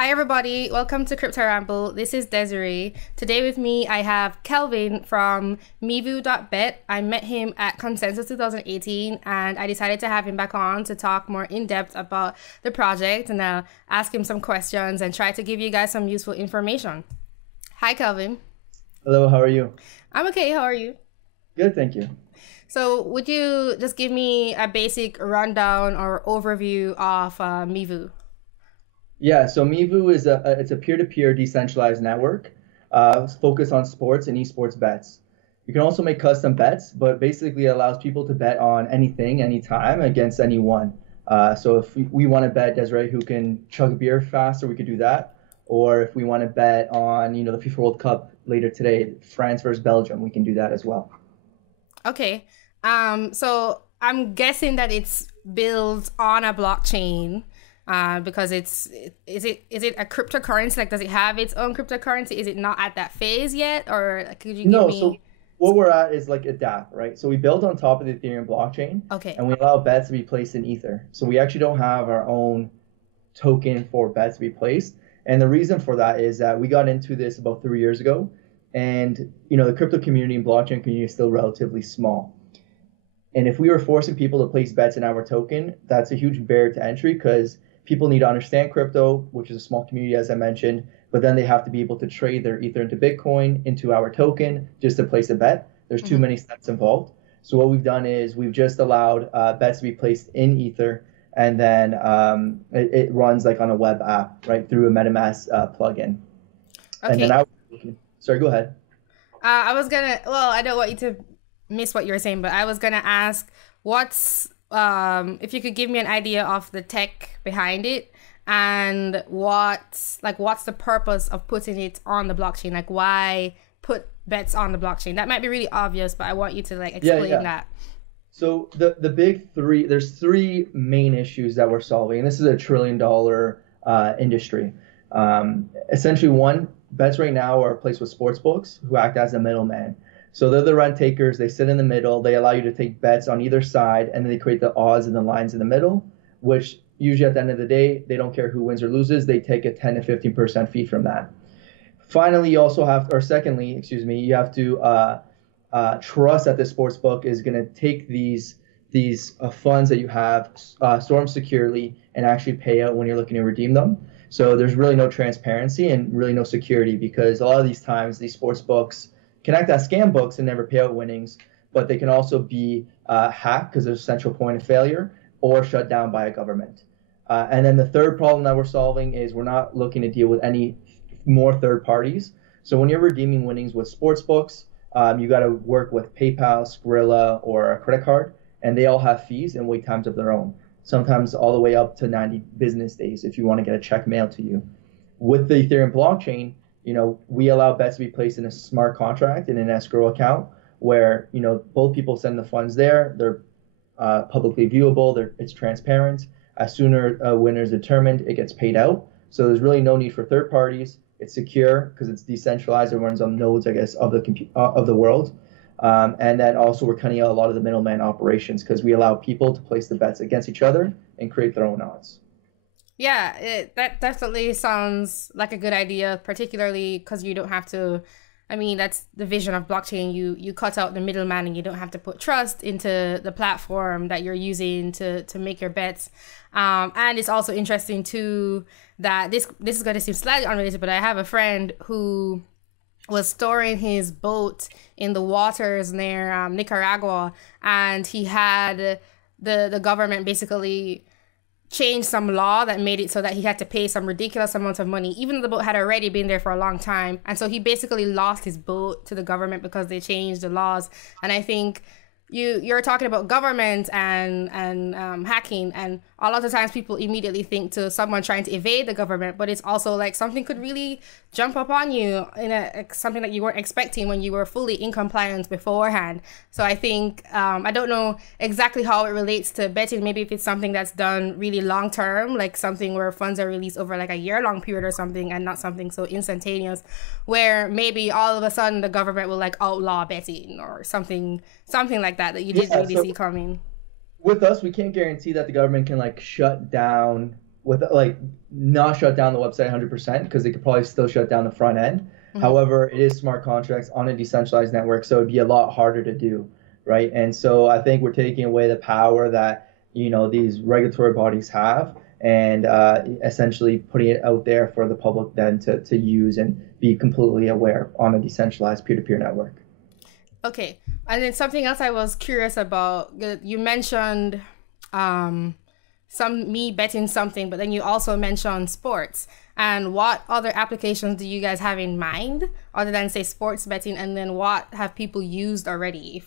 Hi everybody, welcome to Crypto Ramble. This is Desiree. Today with me I have Kelvin from Mevu.bet. I met him at Consensus 2018 and I decided to have him back on to talk more in depth about the project and ask him some questions and try to give you guys some useful information. Hi Kelvin. Hello, how are you? I'm okay, how are you? Good, thank you. So would you just give me a basic rundown or overview of Mevu? Yeah, so Mevu is it's a peer-to-peer decentralized network focused on sports and esports bets. You can also make custom bets, but basically it allows people to bet on anything, anytime against anyone. So if we want to bet Desiree who can chug a beer faster, we could do that. Or if we want to bet on, the FIFA World Cup later today, France versus Belgium, we can do that as well. Okay. So I'm guessing that it's built on a blockchain, because is it a cryptocurrency? Like, does it have its own cryptocurrency? Is it not at that phase yet? Or like, could you give No, so me? what we're at is like a dApp, right? So we build on top of the Ethereum blockchain Okay. and we allow bets to be placed in Ether. So we actually don't have our own token for bets to be placed. And the reason for that is that we got into this about 3 years ago. And, the crypto community and blockchain community is still relatively small. And if we were forcing people to place bets in our token, that's a huge barrier to entry because people need to understand crypto, which is a small community, as I mentioned, but then they have to be able to trade their Ether into Bitcoin, into our token, just to place a bet. There's too many steps involved. So what we've done is we've just allowed bets to be placed in Ether, and then it runs like on a web app, right, through a MetaMask plugin. And then Okay. sorry, go ahead. I don't want you to miss what you were saying, but I was gonna ask if you could give me an idea of the tech behind it and what's the purpose of putting it on the blockchain? Like, why put bets on the blockchain? That might be really obvious, but I want you to explain that. So the big three, there's three main issues that we're solving, and this is a $1 trillion industry. Essentially, one, bets right now are placed with sports books who act as a middleman. So they're the rent takers. They sit in the middle. They allow you to take bets on either side, and then they create the odds and the lines in the middle, which usually at the end of the day, they don't care who wins or loses. They take a 10 to 15% fee from that. Finally, you also have, or secondly, excuse me, you have to trust that the sports book is going to take these funds that you have, store them securely, and actually pay out when you're looking to redeem them. So there's really no transparency and really no security because a lot of these times these sports books can act as scam books and never pay out winnings, but they can also be hacked because there's a central point of failure or shut down by a government. And then the third problem that we're solving is we're not looking to deal with any more third parties. So when you're redeeming winnings with sports books, you got to work with PayPal, Skrilla, or a credit card, and they all have fees and wait times of their own, sometimes all the way up to 90 business days if you want to get a check mailed to you. With the Ethereum blockchain, we allow bets to be placed in a smart contract in an escrow account where, both people send the funds there. They're publicly viewable. It's transparent. As soon as a winner is determined, it gets paid out. So there's really no need for third parties. It's secure because it's decentralized. It runs on nodes, I guess, of the world. And then also we're cutting out a lot of the middleman operations because we allow people to place the bets against each other and create their own odds. Yeah, that definitely sounds like a good idea, particularly because you don't have to. I mean, that's the vision of blockchain. You cut out the middleman and you don't have to put trust into the platform that you're using to make your bets. And it's also interesting too that this is going to seem slightly unrelated, but I have a friend who was storing his boat in the waters near Nicaragua, and he had the government basically changed some law that made it so that he had to pay some ridiculous amount of money, even though the boat had already been there for a long time. And so he basically lost his boat to the government because they changed the laws. And I think you're talking about government and hacking, and a lot of times people immediately think to someone trying to evade the government, but it's also like something could really jump up on you in something that you weren't expecting when you were fully in compliance beforehand. So I think I don't know exactly how it relates to betting. Maybe if it's something that's done really long term, like something where funds are released over like a year-long period or something, and not something so instantaneous where maybe all of a sudden the government will outlaw betting or something like that you didn't really see coming. With us, we can't guarantee that the government can shut down with like not shut down the website 100% because they could probably still shut down the front end. Mm-hmm. However, it is smart contracts on a decentralized network, so it'd be a lot harder to do, right? And so I think we're taking away the power that these regulatory bodies have, and essentially putting it out there for the public then to use and be completely aware on a decentralized peer-to-peer network. Okay. And then something else I was curious about, you mentioned me betting something, but then you also mentioned sports. And what other applications do you guys have in mind other than say sports betting? And then what have people used already,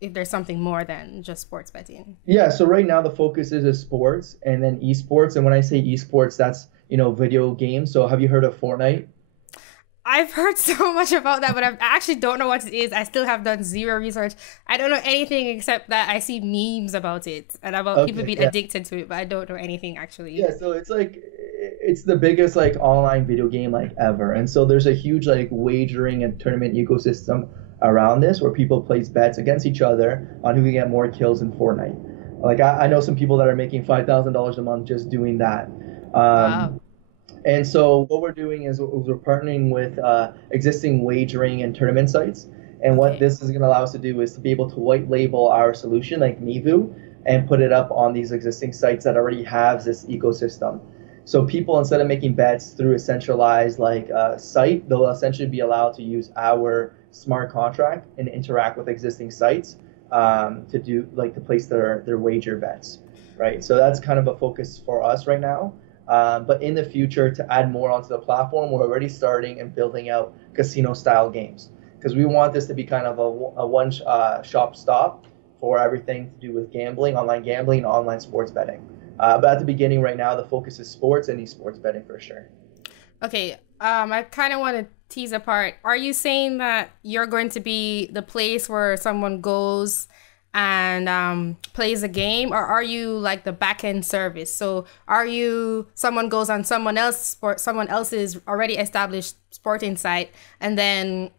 if there's something more than just sports betting? Yeah, so right now the focus is sports and then esports. And when I say esports, that's video games. So have you heard of Fortnite? I've heard so much about that, but I actually don't know what it is. I still have done zero research. I don't know anything except that I see memes about it and about people being addicted to it, but I don't know anything actually. Yeah, so it's the biggest like online video game like ever. And so there's a huge like wagering and tournament ecosystem around this where people place bets against each other on who can get more kills in Fortnite. Like I know some people that are making $5,000 a month just doing that. Wow. And so what we're doing is we're partnering with existing wagering and tournament sites. And what this is going to allow us to do is to be able to white label our solution like Mevu and put it up on these existing sites that already have this ecosystem. So people, instead of making bets through a centralized site, they'll essentially be allowed to use our smart contract and interact with existing sites to place their wager bets, right? So that's kind of a focus for us right now. But in the future, to add more onto the platform, we're already starting and building out casino-style games because we want this to be kind of a one-shop stop for everything to do with gambling, and online sports betting. But at the beginning right now, the focus is sports and esports betting for sure. Okay, I kind of want to tease apart. Are you saying that you're going to be the place where someone goes and plays a game, or are you like the back end service? So are you someone goes on someone else's already established sporting site, and then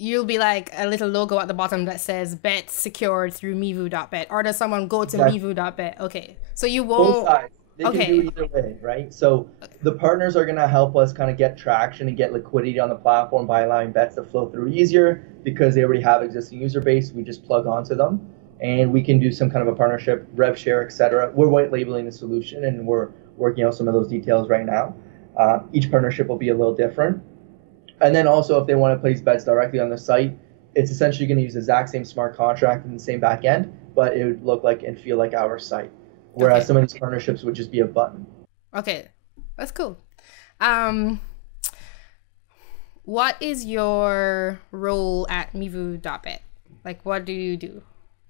you'll be like a little logo at the bottom that says bet secured through Mevu.bet, or does someone go to Mevu.bet? Okay, so you won't. Both sides. They can do either way, right? So the partners are going to help us kind of get traction and get liquidity on the platform by allowing bets to flow through easier because they already have existing user base. We just plug onto them, and we can do some kind of a partnership, rev share, etc. We're white labeling the solution, and we're working out some of those details right now. Each partnership will be a little different. And then also, if they want to place bets directly on the site, it's essentially going to use the exact same smart contract and the same back end, but it would look like and feel like our site. Whereas some of these partnerships would just be a button. Okay, that's cool. What is your role at Mevu.bet? Like, what do you do?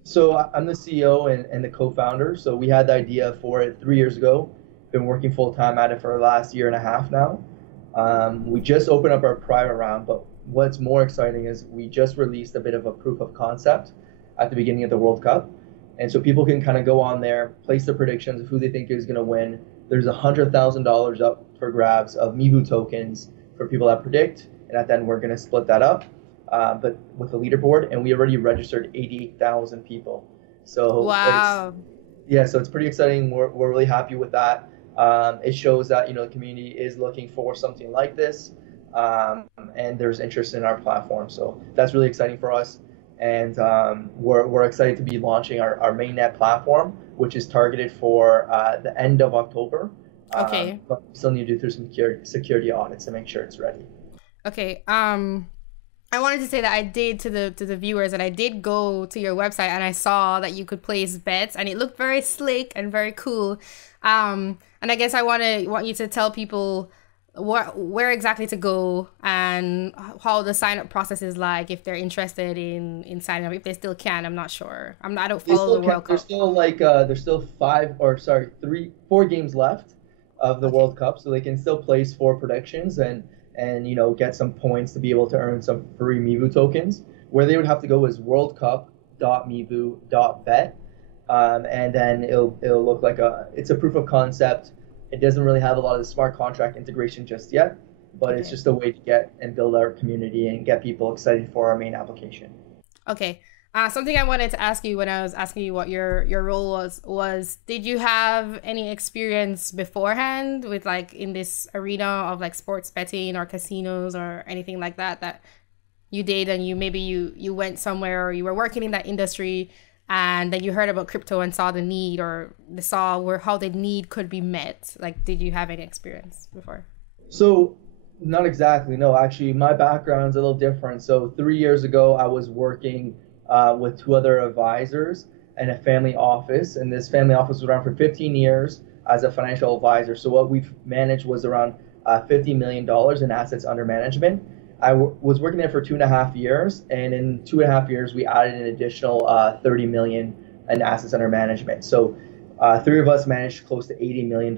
So I'm the CEO and the co-founder. So we had the idea for it 3 years ago. Been working full time at it for the last year and a half now. We just opened up our private round, but what's more exciting is we just released a bit of a proof of concept at the beginning of the World Cup. And so people can kind of go on there, place their predictions of who they think is going to win. There's $100,000 up for grabs of Mevu tokens for people that predict. And at the end, we're going to split that up, but with the leaderboard. And we already registered 88,000 people. So wow. So it's pretty exciting. We're really happy with that. It shows that the community is looking for something like this, and there's interest in our platform. So that's really exciting for us. And we're excited to be launching our mainnet platform, which is targeted for the end of October. But we still need to do through some security audits to make sure it's ready. Okay. I wanted to say that I did to the viewers that I did go to your website and I saw that you could place bets and it looked very slick and very cool. And I guess I want you to tell people where exactly to go and how the sign up process is like if they're interested in signing up, if they still can. I'm not sure. I don't follow the World Cup. There's still 4 games left of the World Cup, so they can still place 4 predictions and get some points to be able to earn some free Mevu tokens. Where they would have to go is worldcup.mevu.bet, and then it'll look like it's a proof of concept. It doesn't really have a lot of the smart contract integration just yet, but it's just a way to get and build our community and get people excited for our main application. Okay. Something I wanted to ask you when I was asking you what your role was did you have any experience beforehand with like in this arena of like sports betting or casinos or anything like that that you did and you went somewhere or you were working in that industry and then you heard about crypto and saw the need or saw where how the need could be met? Like, did you have any experience before? So, not exactly. No, actually, my background's a little different. So, 3 years ago, I was working with two other advisors in a family office, and this family office was around for 15 years as a financial advisor. So, what we've managed was around $50 million in assets under management. Was working there for 2.5 years, and in 2.5 years, we added an additional 30 million in assets under management. So, three of us managed close to $80 million.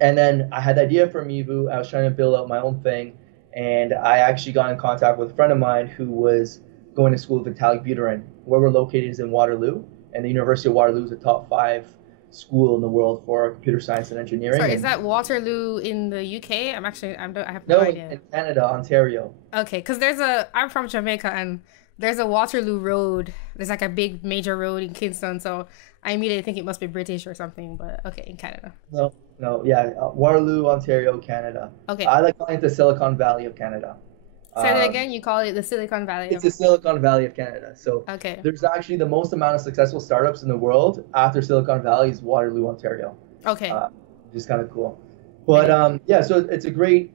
And then I had the idea for Mevu. I was trying to build out my own thing, and I actually got in contact with a friend of mine who was going to school with Vitalik Buterin. Where we're located is in Waterloo, and the University of Waterloo is a top 5 school in the world for computer science and engineering. Sorry, is that Waterloo in the UK? I have no No, idea. in Canada, Ontario. Okay, because I'm from Jamaica and there's a Waterloo Road. There's like a big major road in Kingston, so I immediately think it must be British or something, but okay, in Canada. No, yeah, Waterloo, Ontario, Canada. Okay. I like calling it the Silicon Valley of Canada. Say that again. You call it the Silicon Valley. It's the Silicon Valley of Canada. So okay. There's actually the most amount of successful startups in the world after Silicon Valley is Waterloo, Ontario. Okay. Which is kind of cool. But yeah, so it's a great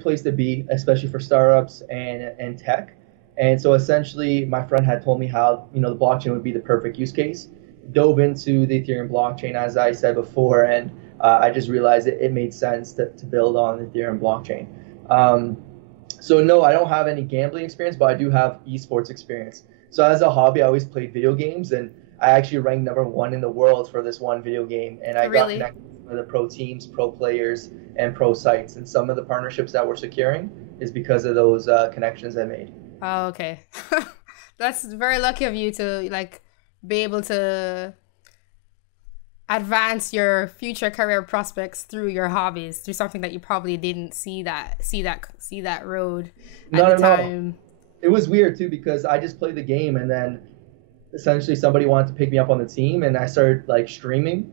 place to be, especially for startups and tech. And so essentially, my friend had told me how the blockchain would be the perfect use case. Dove into the Ethereum blockchain, as I said before, and I just realized it made sense to build on the Ethereum blockchain. So no, I don't have any gambling experience, but I do have esports experience. So as a hobby, I always played video games, and I actually ranked #1 in the world for this one video game. And I got connected with the pro teams, pro players, and pro sites. And some of the partnerships that we're securing is because of those connections I made. Oh, okay. That's very lucky of you to like be able to advance your future career prospects through your hobbies, through something that you probably didn't see that road at the time. It was weird too because I just played the game and then essentially somebody wanted to pick me up on the team and I started like streaming,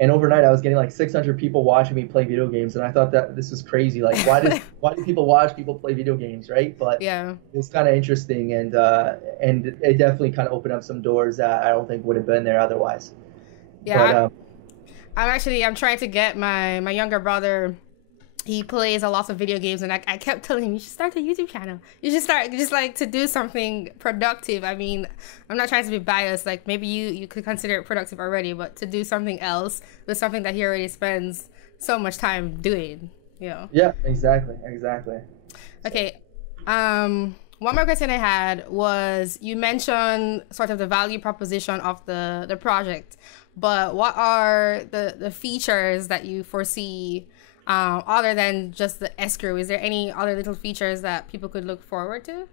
and overnight I was getting like 600 people watching me play video games, and I thought that this was crazy. Like why do people watch people play video games, right? But yeah, it's kind of interesting, and it definitely kind of opened up some doors that I don't think would have been there otherwise. Yeah, but, I'm trying to get my younger brother. He plays a lot of video games, and I kept telling him, you should start a YouTube channel. You should start just like to do something productive. I mean, I'm not trying to be biased. Like maybe you could consider it productive already, but to do something else with something that he already spends so much time doing, Yeah, exactly. Okay. One more question I had was, you mentioned sort of the value proposition of the project, but what are the features that you foresee other than just the escrow? Is there any other little features that people could look forward to?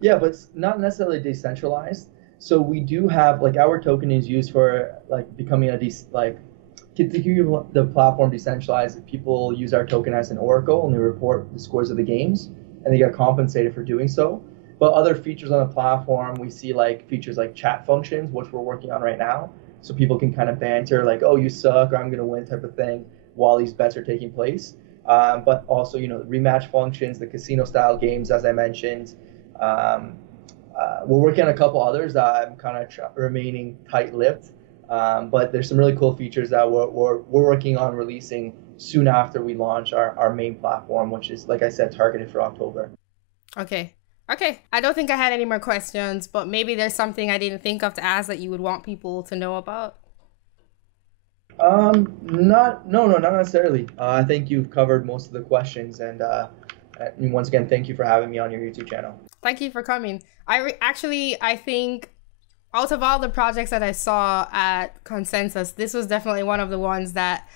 Yeah, but it's not necessarily decentralized. So we do have like our token is used for like becoming to keep the platform decentralized. People use our token as an oracle and they report the scores of the games and they get compensated for doing so. But other features on the platform, we see like features like chat functions, which we're working on right now. So people can kind of banter like, oh, you suck, or I'm going to win type of thing while these bets are taking place. But also, rematch functions, the casino style games, as I mentioned. We're working on a couple others that I'm kind of remaining tight-lipped. But there's some really cool features that we're working on releasing soon after we launch our main platform, which is, like I said, targeted for October. Okay. I don't think I had any more questions, but maybe there's something I didn't think of to ask that you would want people to know about. Not necessarily. I think you've covered most of the questions, and once again, thank you for having me on your YouTube channel. Thank you for coming. I think out of all the projects that I saw at Consensus, this was definitely one of the ones that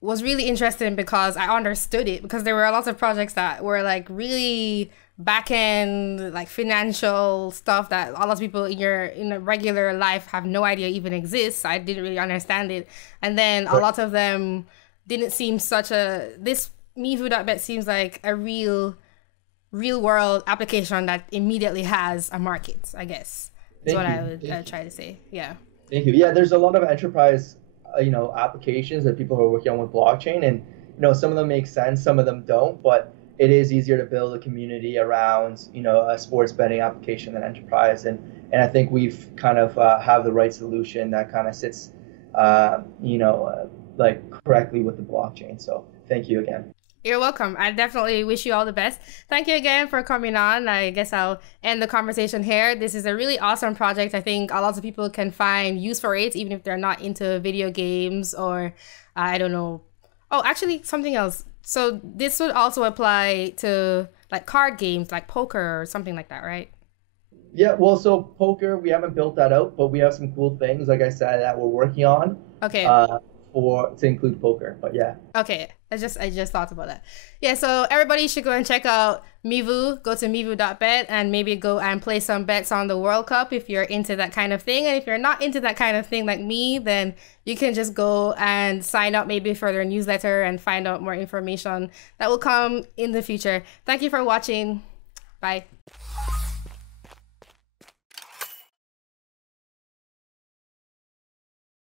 was really interesting because I understood it, because there were a lot of projects that were like really back-end like financial stuff that a lot of people in a regular life have no idea even exists. I didn't really understand it, and then a lot of them didn't seem this Mevu.bet seems like a real real world application that immediately has a market, I guess. That's what I would try to say. Yeah. Thank you. Yeah, there's a lot of enterprise, applications that people are working on with blockchain, and some of them make sense, some of them don't, but it is easier to build a community around, a sports betting application than enterprise, and I think we've kind of have the right solution that kind of sits, like correctly with the blockchain. So thank you again. You're welcome. I definitely wish you all the best. Thank you again for coming on. I guess I'll end the conversation here. This is a really awesome project. I think a lot of people can find use for it, even if they're not into video games or I don't know. Oh, actually, something else. So this would also apply to like card games, like poker or something like that, right? Yeah, well, so poker, we haven't built that out, but we have some cool things, like I said, that we're working on. Okay. To include poker, but yeah. Okay, I just thought about that. Yeah, so everybody should go and check out Mevu. Go to Mevu.bet and maybe go and play some bets on the World Cup if you're into that kind of thing. And if you're not into that kind of thing like me, then you can just go and sign up maybe for their newsletter and find out more information that will come in the future. Thank you for watching. Bye.